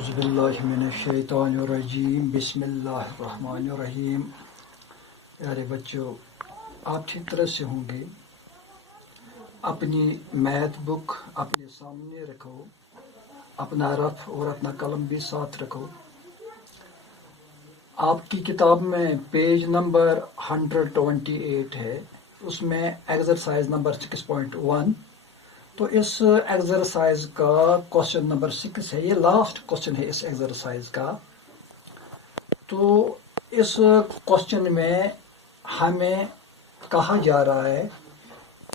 औज़ुबिल्लाहिमिनश्शैतानिर्रजीम बिस्मिल्लाहिर्रहमानिर्रहीम। प्यारे बच्चों, आप ठीक तरह से होंगे। अपनी मैथ बुक अपने सामने रखो, अपना रफ और अपना कलम भी साथ रखो। आपकी किताब में पेज नंबर 128 है, उसमें एक्सरसाइज नंबर 6.1। तो इस एक्सरसाइज का क्वेश्चन नंबर 6 है, ये लास्ट क्वेश्चन है इस एक्सरसाइज का। तो इस क्वेश्चन में हमें कहा जा रहा है,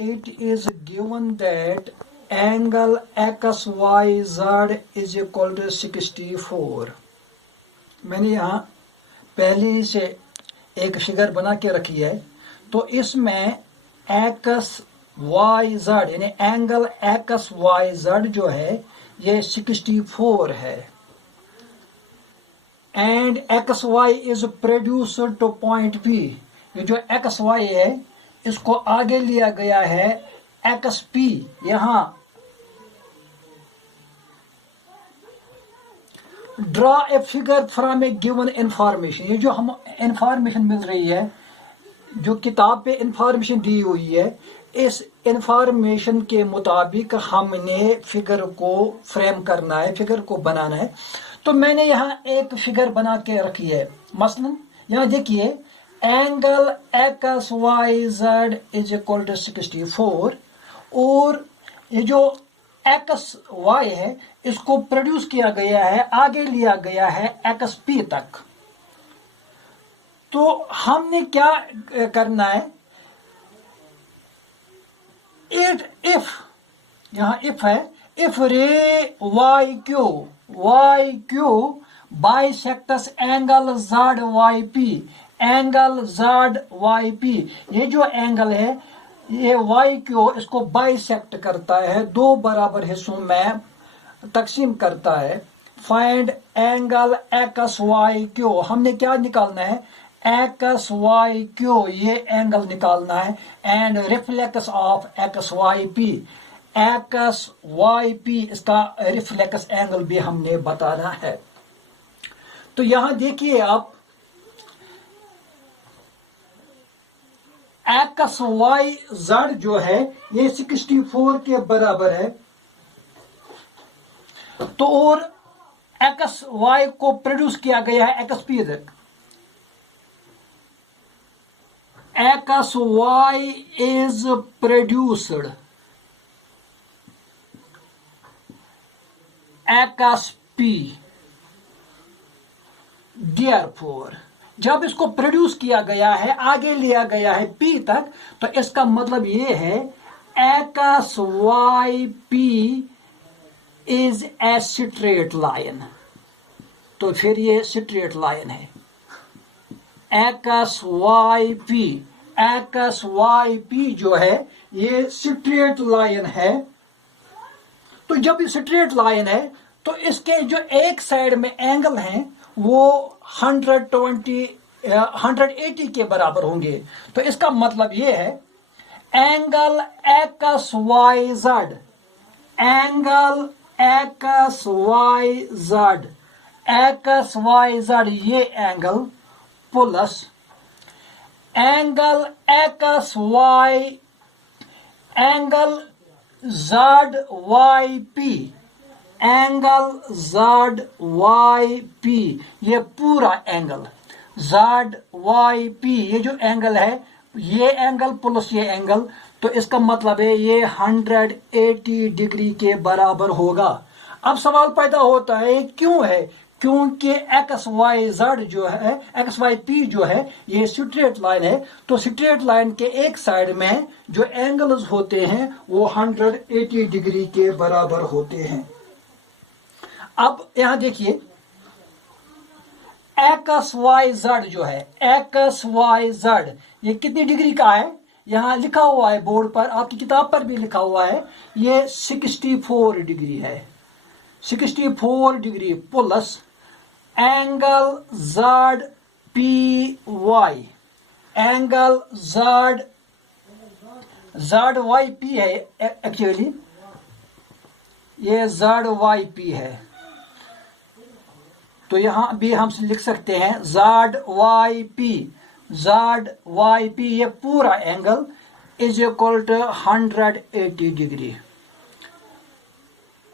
it is given that angle X Y Z is equal to 64। मैंने यहाँ पहले से एक फिगर बना के रखी है। तो इसमें एक्स वाई जेड यानी एंगल एक्स वाई जेड जो है ये 64 है। And X Y is produced to point P. ये जो एक्स वाई है इसको आगे लिया गया है एक्स पी। यहां draw a figure from A given information. ये जो हम इंफॉर्मेशन मिल रही है, जो किताब पे इंफॉर्मेशन दी हुई है, इस इंफॉर्मेशन के मुताबिक हमने फिगर को फ्रेम करना है, फिगर को बनाना है। तो मैंने यहाँ एक फिगर बना के रखी है। मसलन यहाँ देखिए, angle X Y Z is equal to 64 और ये जो एक्स वाई है इसको प्रोड्यूस किया गया है, आगे लिया गया है एक्स पी तक। तो हमने क्या करना है, इफ यहां इफ है, if ray Y Q bisects angle Z Y P, angle Z Y P. ये जो एंगल है ये वाई क्यू इसको बाइसेक्ट करता है, दो बराबर हिस्सों में तकसीम करता है। Find angle X Y Q. हमने क्या निकालना है, एक्स वाई क्यू, ये एंगल निकालना है। And reflex of X Y P, X Y P इसका रिफ्लेक्स एंगल भी हमने बताना है। तो यहां देखिए आप, एक्स वाई जेड जो है ये 64 के बराबर है। तो और एक्स वाई को प्रोड्यूस किया गया है एक्स पी तक। X Y is produced X P. Therefore जब इसको प्रोड्यूस किया गया है, आगे लिया गया है पी तक, तो इसका मतलब ये है X Y P is a straight line. तो फिर ये स्ट्रेट लाइन है। एक्स वाई पी जो है ये स्ट्रेट लाइन है। तो जब ये स्ट्रेट लाइन है तो इसके जो एक साइड में एंगल हैं वो 180 के बराबर होंगे। तो इसका मतलब ये है angle X Y Z, angle X Y Z, X Y Z ये angle plus angle X Y, angle Z Y P, angle Z Y P, ये पूरा एंगल जेड वाई पी, ये जो एंगल है ये एंगल प्लस ये angle, तो इसका मतलब है ये 180 डिग्री के बराबर होगा। अब सवाल पैदा होता है क्यों है, क्योंकि एक्स वाई जेड जो है, एक्स वाई पी जो है ये स्ट्रेट लाइन है। तो स्ट्रेट लाइन के एक साइड में जो एंगल्स होते हैं वो 180 डिग्री के बराबर होते हैं। अब यहां देखिए, एक्स वाई जेड जो है, एक्स वाई जेड ये कितनी डिग्री का है, यहां लिखा हुआ है बोर्ड पर, आपकी किताब पर भी लिखा हुआ है, ये 64 डिग्री है। 64 degree plus angle Z P Y, angle Z Y P है, एक्चुअली ये जेड वाई पी है। तो यहाँ भी हम लिख सकते हैं Z Y P, Z Y P ये पूरा angle is equal to 180 degree.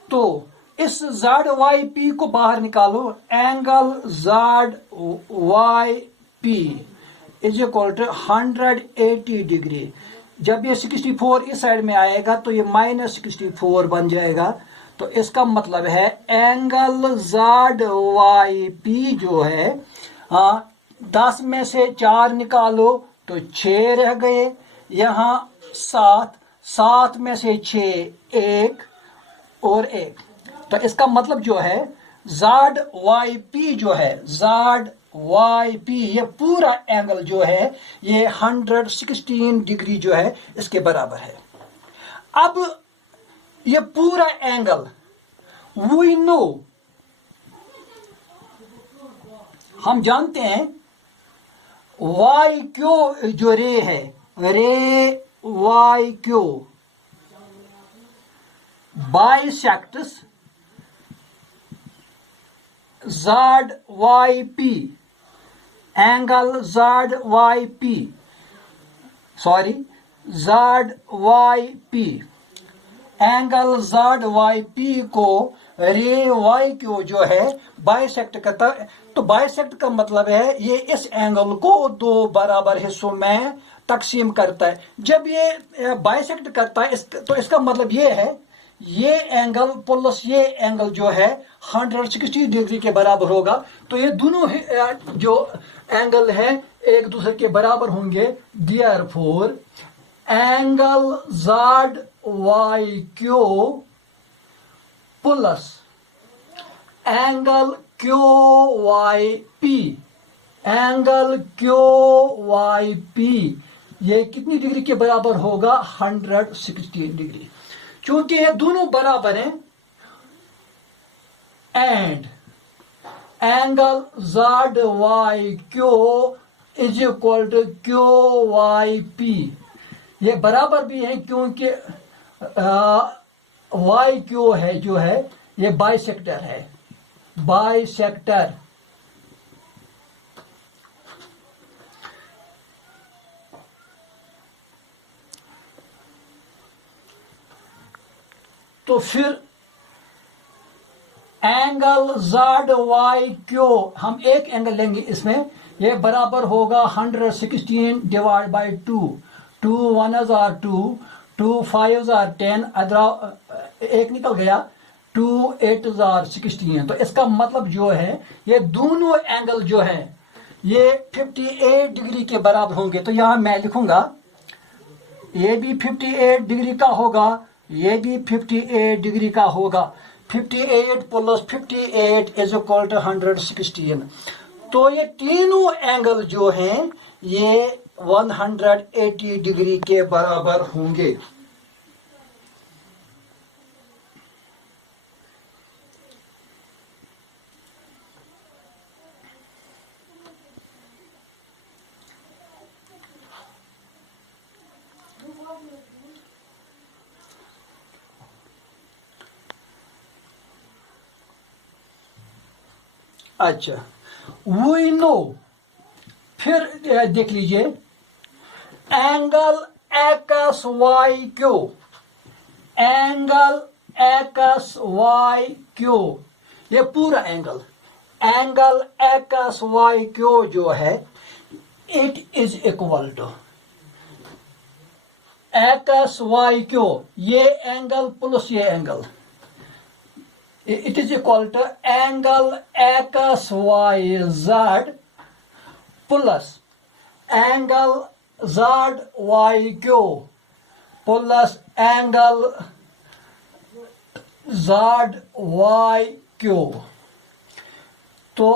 तो इस ज़ाड वाई पी को बाहर निकालो, angle Z Y P is equal to 180 degree. जब ये 64 इस साइड में आएगा तो ये -64 बन जाएगा। तो इसका मतलब है एंगल ज़ाड वाई पी जो है 10 में से 4 निकालो तो 6 रह गए, यहाँ 7, 7 में से 6 1 और 1। तो इसका मतलब जो है ज़ाड वाई पी जो है, ज़ाड वाई पी ये पूरा एंगल जो है ये 116 डिग्री जो है इसके बराबर है। अब ये पूरा एंगल वी नो, हम जानते हैं वाई क्यू जो रे है, ray Y Q bisects Z Y P, angle Z Y P, sorry Z Y P, angle Z Y P को रे वाई क्यू जो है बाइसेक्ट करता है। तो बाइसेक्ट का मतलब है ये इस एंगल को 2 बराबर हिस्सों में तकसीम करता है। जब ये बाइसेक्ट करता है तो इसका मतलब ये है ये एंगल प्लस ये एंगल जो है 160 डिग्री के बराबर होगा। तो ये दोनों जो एंगल है एक दूसरे के बराबर होंगे। Therefore angle Z Y Q plus angle Q Y P, angle Q Y P ये कितनी डिग्री के बराबर होगा? 116 डिग्री। चूंकि ये दोनों बराबर हैं and angle Z Y Q is equal to Q Y P, ये बराबर भी है क्योंकि वाई क्यू है जो है ये बाइसेक्टर है, बाइसेक्टर। तो फिर एंगल ज़ाड वाई क्यू हम एक एंगल लेंगे इसमें, ये बराबर होगा 116 divide by 2, 2 1s are 2, 2 5s are 10, एक निकल गया, 2 8s are 16। तो इसका मतलब जो है ये दोनों एंगल जो है ये 58 डिग्री के बराबर होंगे। तो यहां मैं लिखूंगा ये भी 58 डिग्री का होगा, ये भी 58 डिग्री का होगा। 58 प्लस 58 इज इक्वल टू 116। तो ये तीनों एंगल जो हैं ये 180 डिग्री के बराबर होंगे। अच्छा, वी नो, फिर देख लीजिए angle X Y Q, angle X Y Q ये पूरा angle, angle X Y Q जो है it is equal to X Y Q ये एंगल प्लस ये angle, it is equal to angle XYZ plus angle ZYQ plus angle ZYQ। तो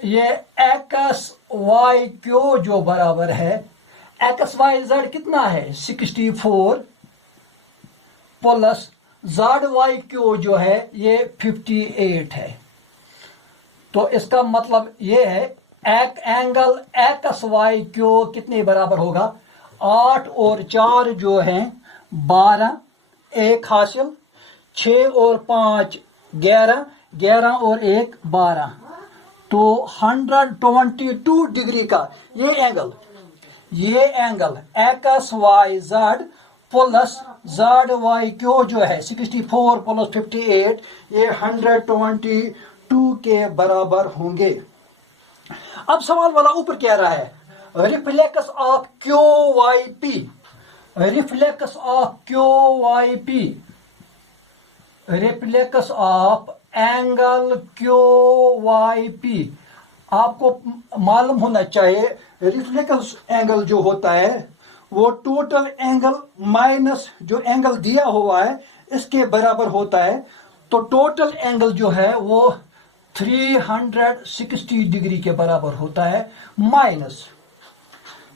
ये XYQ जो बराबर है XYZ कितना है 64 प्लस ज़ाड वाई क्यू जो है ये 58 है। तो इसका मतलब ये है एंगल एक्स वाई क्यू कितने बराबर होगा 8 और 4 जो हैं 12, 1 हासिल, 6 और 5 11, 11 और 1 12। तो 122 डिग्री का ये angle X Y Z plus Z Y Q जो है 64 प्लस 58 ये 122 के बराबर होंगे। अब सवाल वाला ऊपर कह रहा है reflex of Q Y P, reflex of Q Y P, reflex of angle Q Y P. आपको मालूम होना चाहिए रिफ्लेक्स एंगल जो होता है वो टोटल एंगल माइनस जो एंगल दिया हुआ है इसके बराबर होता है। तो टोटल एंगल जो है वो 360 डिग्री के बराबर होता है माइनस।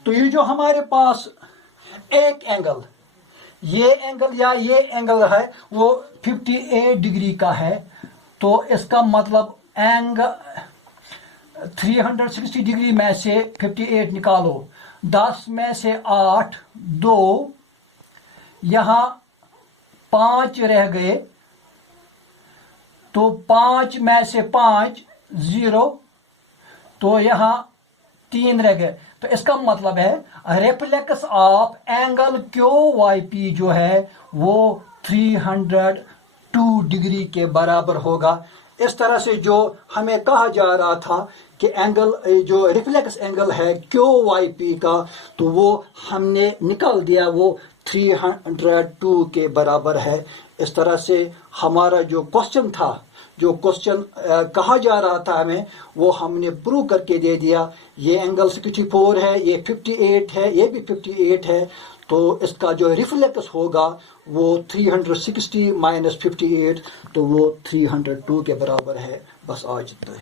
तो ये जो हमारे पास एक एंगल ये एंगल या ये एंगल है वो 58 डिग्री का है। तो इसका मतलब एंगल 360 डिग्री में से 58 निकालो, 10 में से 8 2, यहां 5 रह गए, तो 5 में से 5 0, तो यहां 3 रह गए। तो इसका मतलब है reflex of angle Q Y P जो है वो 302 डिग्री के बराबर होगा। इस तरह से जो हमें कहा जा रहा था कि एंगल जो रिफ्लेक्स एंगल है क्यू वाई पी का तो वो हमने निकाल दिया, वो 302 के बराबर है। इस तरह से हमारा जो क्वेश्चन था, जो क्वेश्चन कहा जा रहा था हमें, वो हमने प्रूव करके दे दिया। ये एंगल 64 है, ये 58 है, ये भी 58 है। तो इसका जो रिफ्लेक्स होगा वो 360 माइनस 58, तो वो 302 के बराबर है। बस आज इतना है।